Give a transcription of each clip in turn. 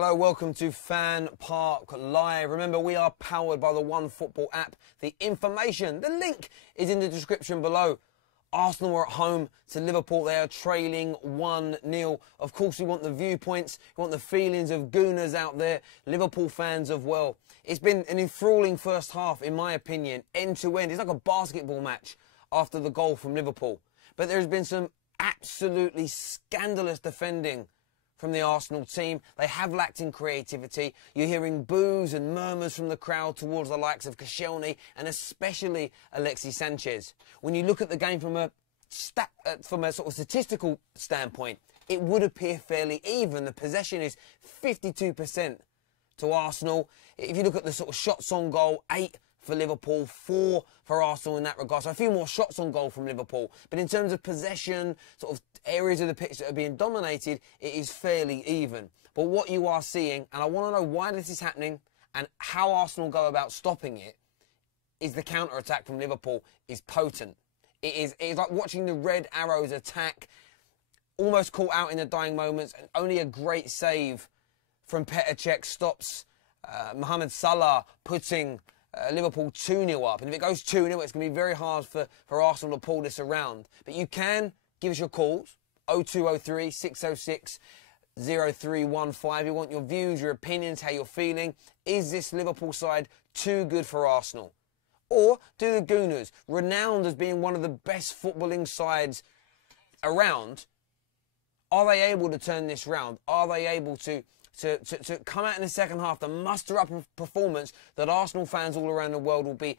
Hello, welcome to FanPark Live. Remember, we are powered by the OneFootball app. The information, the link is in the description below. Arsenal are at home to Liverpool. They are trailing 1-0. Of course, we want the viewpoints. We want the feelings of Gooners out there, Liverpool fans as well. It's been an enthralling first half, in my opinion, end to end. It's like a basketball match after the goal from Liverpool. But there's been some absolutely scandalous defending from the Arsenal team. They have lacked in creativity. You're hearing boos and murmurs from the crowd towards the likes of Koscielny and especially Alexis Sanchez. When you look at the game from a sort of statistical standpoint, it would appear fairly even. The possession is 52% to Arsenal. If you look at the sort of shots on goal, 8 for Liverpool, 4 for Arsenal in that regard. So a few more shots on goal from Liverpool. But in terms of possession, sort of areas of the pitch that are being dominated, it is fairly even. But what you are seeing, and I want to know why this is happening and how Arsenal go about stopping it, is the counter-attack from Liverpool is potent. It's like watching the Red Arrows attack, almost caught out in the dying moments, and only a great save from Petr Cech stops Mohamed Salah putting Liverpool 2-0 up. And if it goes 2-0, it's going to be very hard for Arsenal to pull this around. But you can give us your calls, 0203 606 0315. We want your views, your opinions, how you're feeling. Is this Liverpool side too good for Arsenal? Or do the Gooners, renowned as being one of the best footballing sides around, are they able to turn this round? Are they able to come out in the second half, to muster up a performance that Arsenal fans all around the world will be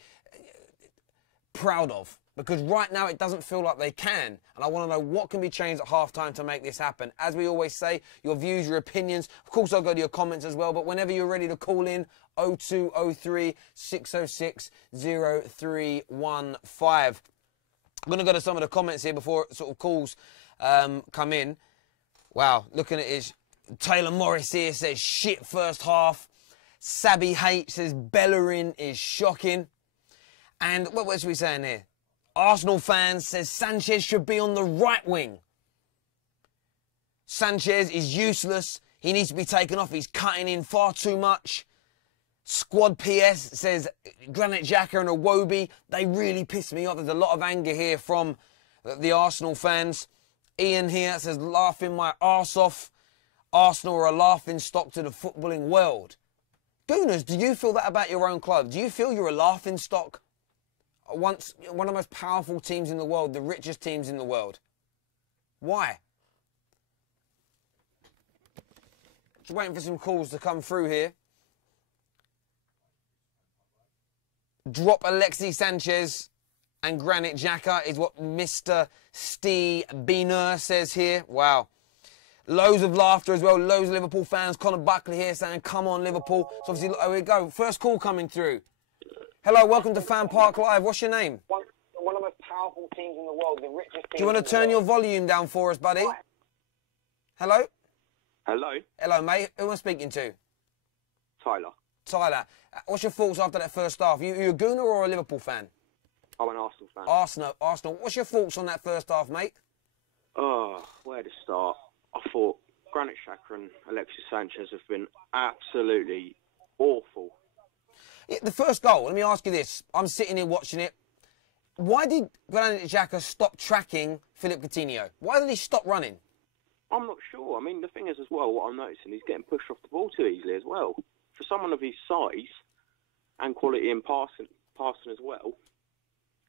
proud of? Because right now it doesn't feel like they can. And I want to know what can be changed at half-time to make this happen. As we always say, your views, your opinions. Of course, I'll go to your comments as well. But whenever you're ready to call in, 0203 606 0315. I'm going to go to some of the comments here before sort of calls come in. Wow, looking at his... Taylor Morris here says, shit first half. Sabby Hate says, Bellerin is shocking. And what was we saying here? Arsenal fans says, Sanchez should be on the right wing. Sanchez is useless. He needs to be taken off. He's cutting in far too much. Squad PS says, Granit Xhaka and Iwobi, they really piss me off. There's a lot of anger here from the Arsenal fans. Ian here says, laughing my arse off. Arsenal are a laughing stock to the footballing world. Gooners, do you feel that about your own club? Do you feel you're a laughing stock? Once one of the most powerful teams in the world, the richest teams in the world. Why? Just waiting for some calls to come through here. Drop Alexis Sanchez and Granit Xhaka is what Mr. Steve Beener says here. Wow. Loads of laughter as well. Loads of Liverpool fans. Connor Buckley here saying, come on, Liverpool. So obviously, there we go. First call coming through. Hello, welcome to FanPark Live. What's your name? One of the most powerful teams in the world, the richest team. Do you want to turn your volume down for us, buddy? Right. Hello? Hello? Hello, mate. Who am I speaking to? Tyler. Tyler. What's your thoughts after that first half? You a Gooner or a Liverpool fan? I'm an Arsenal fan. Arsenal. What's your thoughts on that first half, mate? Oh, where to start? I thought Granit Xhaka and Alexis Sanchez have been absolutely awful. Yeah, the first goal, let me ask you this. I'm sitting here watching it. Why did Granit Xhaka stop tracking Philippe Coutinho? Why did he stop running? I'm not sure. I mean, the thing is as well, what I'm noticing, he's getting pushed off the ball too easily as well. For someone of his size and quality in passing as well,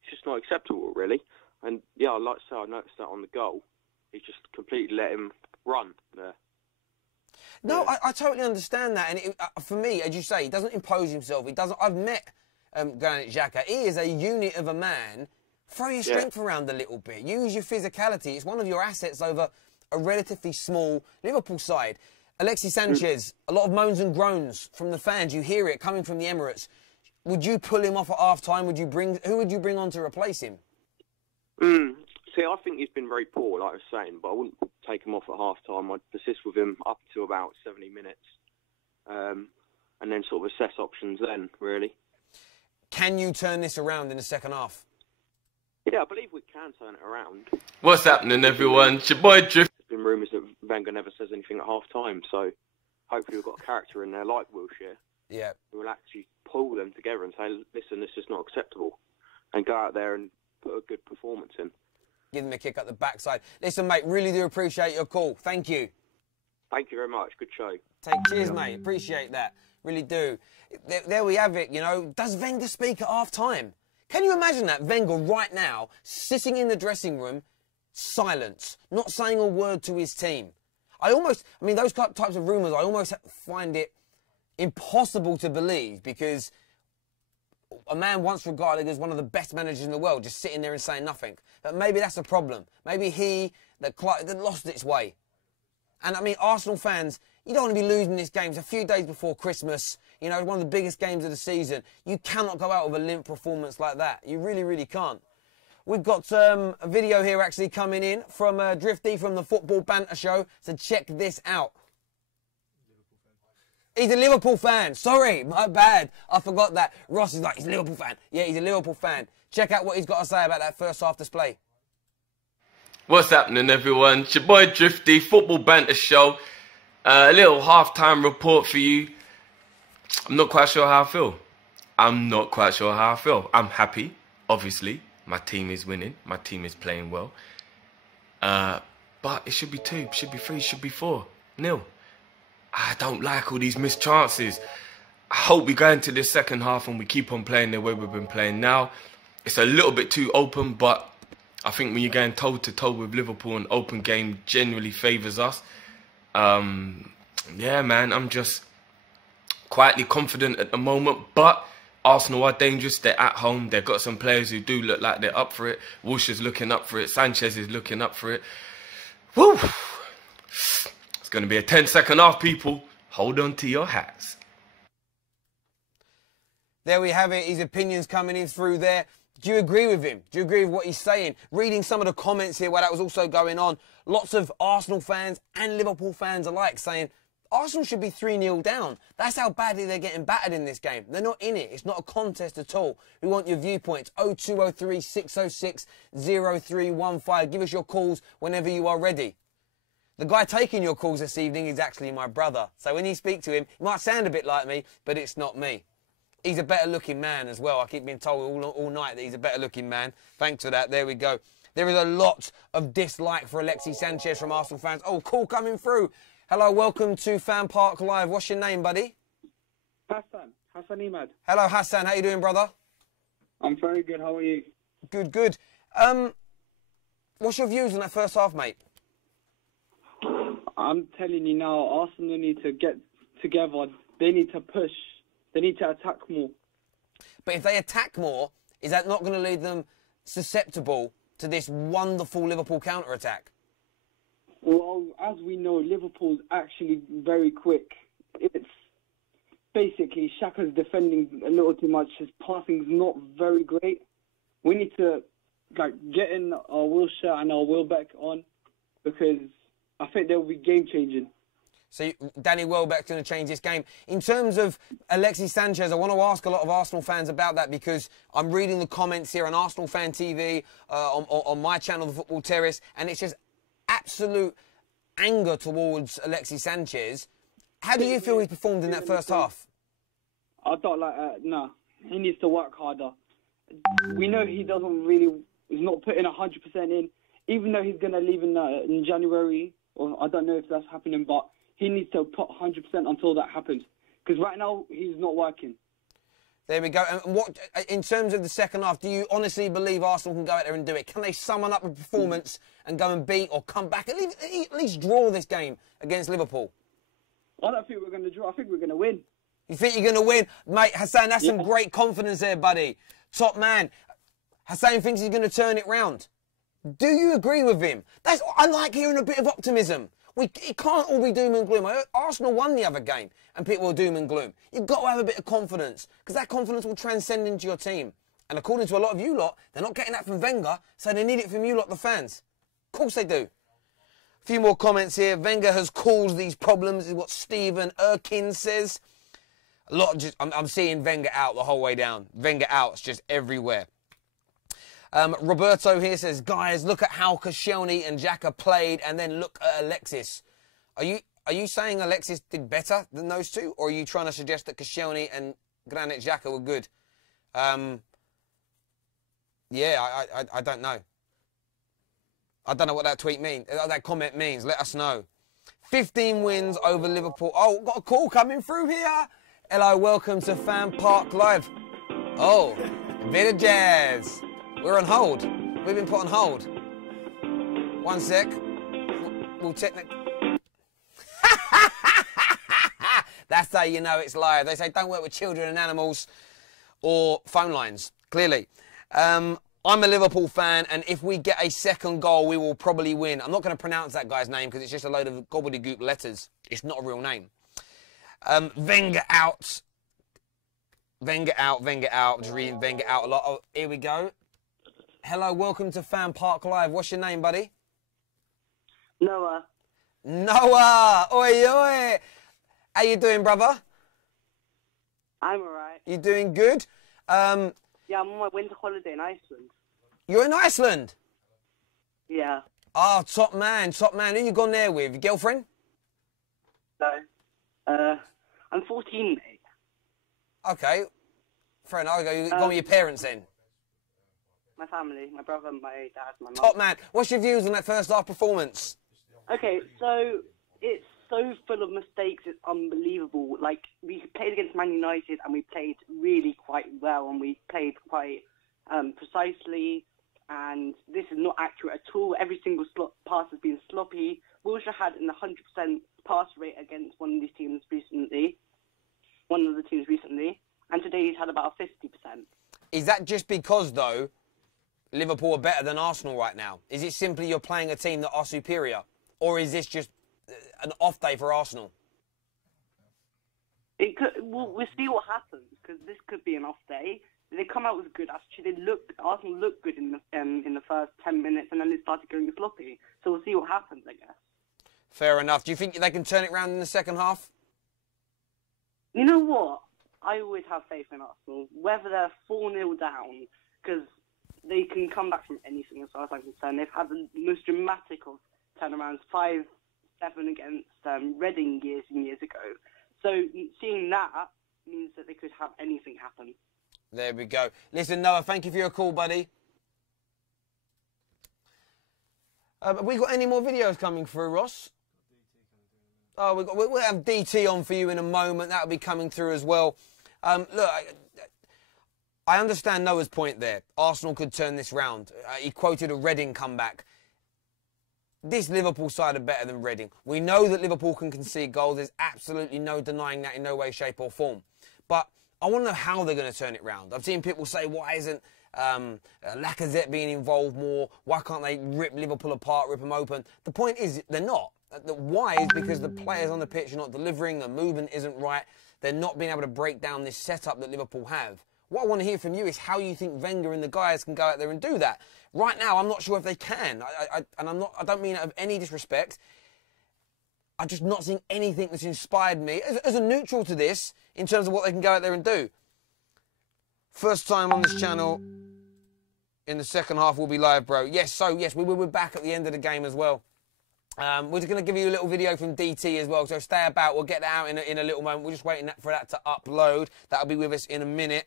it's just not acceptable, really. And, yeah, like I say, I noticed that on the goal. He just completely let him run there. No, yeah. I totally understand that. And for me, as you say, he doesn't impose himself. He doesn't. I've met Granit Xhaka. He is a unit of a man. Throw your strength around a little bit. Use your physicality. It's one of your assets over a relatively small Liverpool side. Alexis Sanchez, a lot of moans and groans from the fans. You hear it coming from the Emirates. Would you pull him off at half-time? Who would you bring on to replace him? See, I think he's been very poor, like I was saying, but I wouldn't take him off at half-time. I'd persist with him up to about 70 minutes and then sort of assess options then, really. Can you turn this around in the second half? Yeah, I believe we can turn it around. What's happening, everyone? It's your boy Drift. There's been rumours that Wenger never says anything at half-time, so hopefully we've got a character in there like Wilshere. Yeah. Who will actually pull them together and say, listen, this is not acceptable. And go out there and put a good performance in. Give them a kick at the backside. Listen, mate, really do appreciate your call. Thank you. Thank you very much. Good show. Cheers, mate. Appreciate that. Really do. There we have it, you know. Does Wenger speak at half-time? Can you imagine that? Wenger right now, sitting in the dressing room, silence, not saying a word to his team. I mean, those types of rumours, I almost find it impossible to believe, because a man once regarded as one of the best managers in the world just sitting there and saying nothing. But maybe that's a problem. Maybe that lost its way. And I mean, Arsenal fans, you don't want to be losing this game. It's a few days before Christmas. You know, one of the biggest games of the season. You cannot go out with a limp performance like that. You really, really can't. We've got a video here actually coming in from Drifty from the Football Banter Show. So check this out. He's a Liverpool fan. Sorry, my bad. I forgot that. Ross is like, he's a Liverpool fan. Yeah, he's a Liverpool fan. Check out what he's got to say about that first half display. What's happening, everyone? It's your boy Drifty, Football Banter Show. A little half-time report for you. I'm not quite sure how I feel. I'm happy, obviously. My team is winning. My team is playing well. But it should be 2, it should be 3, it should be 4-0. I don't like all these missed chances. I hope we go into this second half and we keep on playing the way we've been playing now. It's a little bit too open, but I think when you're going toe-to-toe with Liverpool, an open game generally favours us. Yeah, man, I'm just quietly confident at the moment, but Arsenal are dangerous. They're at home. They've got some players who do look like they're up for it. Wilshere's looking up for it. Sanchez is looking up for it. Woo! It's going to be a 10-second half, people. Hold on to your hats. There we have it. His opinions coming in through there. Do you agree with him? Do you agree with what he's saying? Reading some of the comments here while that was also going on, lots of Arsenal fans and Liverpool fans alike saying Arsenal should be 3-0 down. That's how badly they're getting battered in this game. They're not in it. It's not a contest at all. We want your viewpoints. 0203 606 0315. Give us your calls whenever you are ready. The guy taking your calls this evening is actually my brother. So when you speak to him, it might sound a bit like me, but it's not me. He's a better looking man as well. I keep being told all night that he's a better looking man. Thanks for that. There we go. There is a lot of dislike for Alexis Sanchez from Arsenal fans. Oh, call coming through. Hello, welcome to FanPark Live. What's your name, buddy? Hassan Imad. Hello, Hassan. How you doing, brother? I'm very good. How are you? Good, good. What's your views on that first half, mate? I'm telling you now, Arsenal need to get together. They need to push. They need to attack more. But if they attack more, is that not going to leave them susceptible to this wonderful Liverpool counter-attack? Well, as we know, Liverpool's actually very quick. It's basically Xhaka's defending a little too much. His passing's not very great. We need to get in our Wilshere and our Welbeck on, because I think they'll be game-changing. So Danny Welbeck's going to change this game. In terms of Alexis Sanchez, I want to ask a lot of Arsenal fans about that, because I'm reading the comments here on Arsenal Fan TV, on my channel, The Football Terrace, and it's just absolute anger towards Alexis Sanchez. How do you feel he performed in that first half? I don't like no. He needs to work harder. We know he he's not putting 100% in, even though he's going to leave in January, or I don't know if that's happening, but he needs to put 100% until that happens. Because right now, he's not working. There we go. And what, in terms of the second half, do you honestly believe Arsenal can go out there and do it? Can they summon up a performance and go and beat or come back, at least draw this game against Liverpool? I don't think we're going to draw. I think we're going to win. You think you're going to win? Mate, Hassan, that's some great confidence there, buddy. Top man. Hassan thinks he's going to turn it round. Do you agree with him? I like hearing a bit of optimism. It can't all be doom and gloom. Arsenal won the other game and people were doom and gloom. You've got to have a bit of confidence, because that confidence will transcend into your team. And according to a lot of you lot, they're not getting that from Wenger, so they need it from you lot, the fans. Of course they do. A few more comments here. Wenger has caused these problems, is what Stephen Erkin says. I'm seeing Wenger out the whole way down. Wenger out, it's just everywhere. Roberto here says, guys, look at how Koscielny and Xhaka played, and then look at Alexis. Are Are you saying Alexis did better than those two, or are you trying to suggest that Koscielny and Granit Xhaka were good? Yeah, I don't know. I don't know what that tweet means, that comment means. Let us know. 15 wins over Liverpool. Oh, got a call coming through here. Hello, welcome to FanPark Live. Oh, bit of jazz. We're on hold. We've been put on hold. One sec. We'll That's how you know it's live. They say don't work with children and animals or phone lines, clearly. I'm a Liverpool fan, and if we get a second goal, we will probably win. I'm not going to pronounce that guy's name because it's just a load of gobbledygook letters. It's not a real name. Wenger out. Wenger out, Wenger out. I'm just reading Wenger out a lot. Oh, here we go. Hello, welcome to FanPark Live. What's your name, buddy? Noah. Noah! Oi, oi! How you doing, brother? I'm alright. You doing good? Yeah, I'm on my winter holiday in Iceland. You're in Iceland? Yeah. Oh, top man, top man. Who you gone there with? Your girlfriend? No. I'm 14, mate. Okay. Fair enough. You gone with your parents then? My family, my brother, my dad, my mum. Top man. What's your views on that first half performance? Okay, so it's so full of mistakes, it's unbelievable. Like, we played against Man United and we played really quite well and we played quite precisely, and this is not accurate at all. Every single pass has been sloppy. Wilshere had an 100% pass rate against one of the teams recently, and today he's had about 50%. Is that just because, though, Liverpool are better than Arsenal right now? Is it simply you're playing a team that are superior? Or is this just an off day for Arsenal? It could. We'll see what happens, because this could be an off day. They come out with a good attitude. Arsenal looked good in the first 10 minutes, and then it started going sloppy. So we'll see what happens, I guess. Fair enough. Do you think they can turn it around in the second half? You know what? I always have faith in Arsenal, whether they're 4-0 down, because they can come back from anything as far as I'm concerned. They've had the most dramatic of turnarounds, 5-7 against Reading years and years ago. So seeing that means that they could have anything happen. There we go. Listen, Noah, thank you for your call, buddy. Have we got any more videos coming through, Ross? Oh, we'll have DT on for you in a moment. That'll be coming through as well. Look, I understand Noah's point there. Arsenal could turn this round. He quoted a Reading comeback. This Liverpool side are better than Reading. We know that Liverpool can concede goals. There's absolutely no denying that in no way, shape or form. But I want to know how they're going to turn it round. I've seen people say, why isn't Lacazette being involved more? Why can't they rip Liverpool apart, rip them open? The point is, they're not. The why is because the players on the pitch are not delivering, the movement isn't right. They're not being able to break down this setup that Liverpool have. What I want to hear from you is how you think Wenger and the guys can go out there and do that. Right now, I'm not sure if they can. I don't mean it of any disrespect. I'm just not seeing anything that's inspired me as a neutral to this in terms of what they can go out there and do. First time on this channel in the second half will be live, bro. Yes, we will be back at the end of the game as well. We're just going to give you a little video from DT as well, so stay about. We'll get that out in a little moment. We're just waiting for that to upload. That'll be with us in a minute.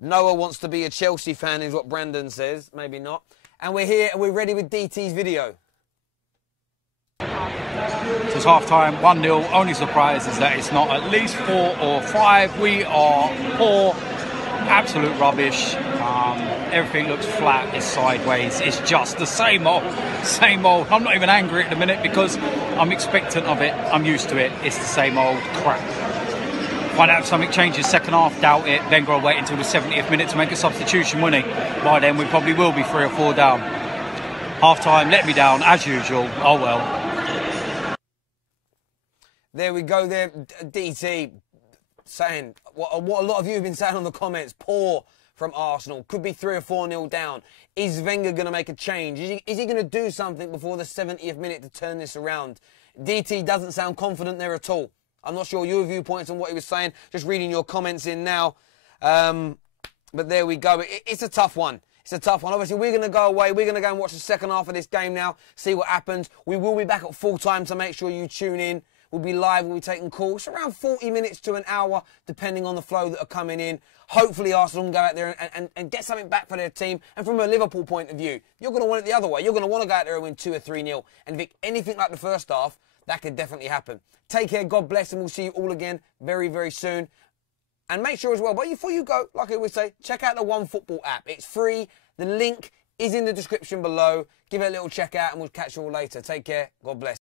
Noah wants to be a Chelsea fan is what Brandon says. Maybe not. And we're here and we're ready with DT's video. It's half-time, 1-0. Only surprise is that it's not at least 4 or 5. We are poor, absolute rubbish. Everything looks flat, it's sideways. It's just the same old, same old. I'm not even angry at the minute because I'm expectant of it. I'm used to it. It's the same old crap. Find out if something changes second half, doubt it. Wenger will wait until the 70th minute to make a substitution, won't he? By then we probably will be 3 or 4 down. Half-time, let me down, as usual. Oh well. There we go there, DT, saying what a lot of you have been saying on the comments. Poor from Arsenal. Could be 3 or 4-0 down. Is Wenger going to make a change? Is he going to do something before the 70th minute to turn this around? DT doesn't sound confident there at all. I'm not sure your viewpoints on what he was saying. Just reading your comments in now. But there we go. It's a tough one. It's a tough one. Obviously, we're going to go away. We're going to go and watch the second half of this game now, see what happens. We will be back at full time, so make sure you tune in. We'll be live, we'll be taking calls, around 40 minutes to an hour, depending on the flow that are coming in. Hopefully Arsenal can go out there and get something back for their team. And from a Liverpool point of view, you're going to want it the other way. You're going to want to go out there and win 2 or 3-0. And if it's anything like the first half, that could definitely happen. Take care, God bless, and we'll see you all again very, very soon. And make sure as well, but before you go, like I always say, check out the OneFootball app. It's free. The link is in the description below. Give it a little check out and we'll catch you all later. Take care. God bless.